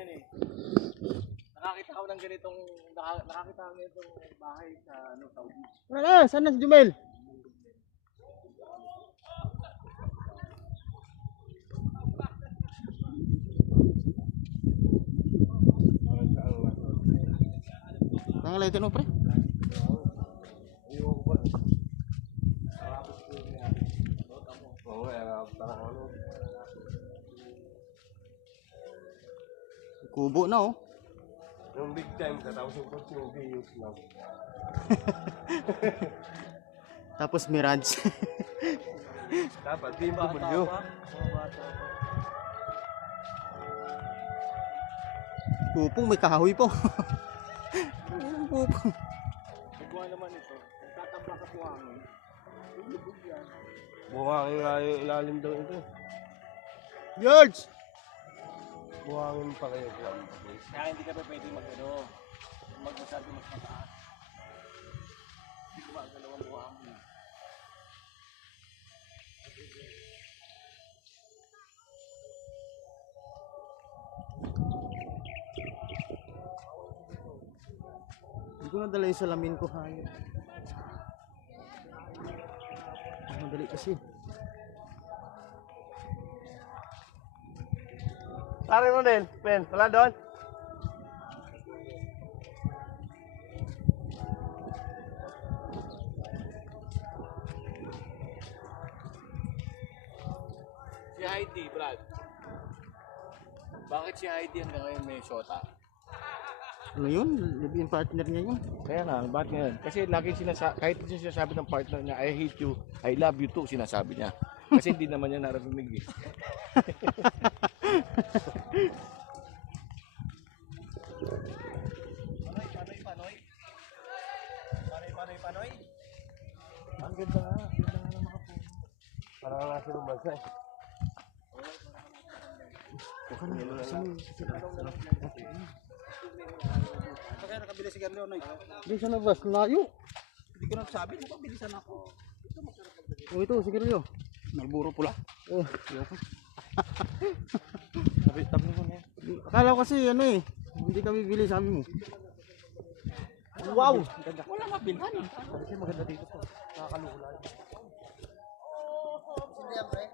yan eh. Nakakita ko ng ganitong, nakakita ko ng ganitong bahay sa ano, Saudi. Wala, saan na si Jumel? Nangalitin mo pre? Kubo na oh. Yung big time ka, tapos yung continuous lang. Tapos Mirage. Dapat, di mo bulyo. Pupong may kahoy po. Pupong. Nagawa naman ito, tatamba ka buhangin. Lubog yan. Buhangin nga yung ilalim daw ito. George! Buhangin pa kayo. Kaya hindi ka pa pwede magmasabi mas mataas. Hindi ko magalaw ang buhangin. Hindi ko nadala yung salamin ko hayop. Madali kasi. Tari mo din, Ben. Wala doon? Si Heidi, Brad. Bakit si Heidi hanggang ngayon may shota? Ano yun? Live-in partner niya yun. Kaya nga, bakit ngayon? Kasi lagi kahit sinasabi ng partner niya, I hate you, I love you too, sinasabi niya. Kasi hindi naman niya narinig eh. Panoy. Ang ganda nga ng mga puno. Parang nasa rubansa eh. Baka na, Kaya nakabili si Garlo, Noy. hindi sa labas, layo. Hindi ko nasabi, nakabilisan ako. Oh ito, sige rin yun. Malburo pula. Oh. Tabi ko na yan. Akala ko kasi ano eh, hindi kami bili sabi mo. Wow! Ganda. Wala mabilhan eh. Kasi maganda dito po. Nakakalula. Hindi yan, pre.